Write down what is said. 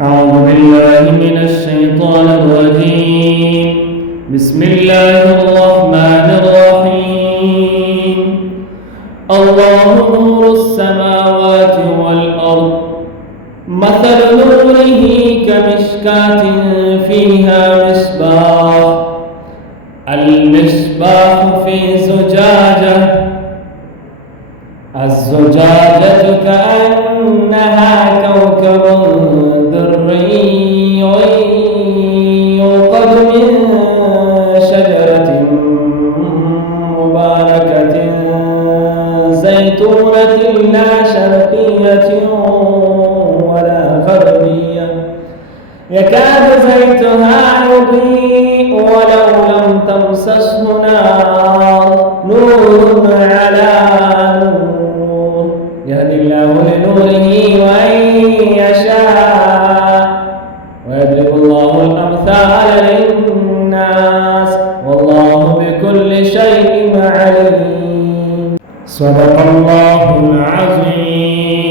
أعوذ بالله من الشيطان الرجيم. بسم الله الرحمن الرحيم. الله نور السماوات والأرض مثل نوره كمشكاة فيها مصباح المصباح في زجاجة الزجاجة كأنها كوكب دري يوقد من شجرة مباركة زيتونة لا شرقية ولا غربية يكاد زيتها يضيء ولو لم تمسسه نار نور على نور يهدي الله لنوره من يشاء ويضرب الله الأمثال للناس والله بكل شيء عليم. صدق الله العظيم.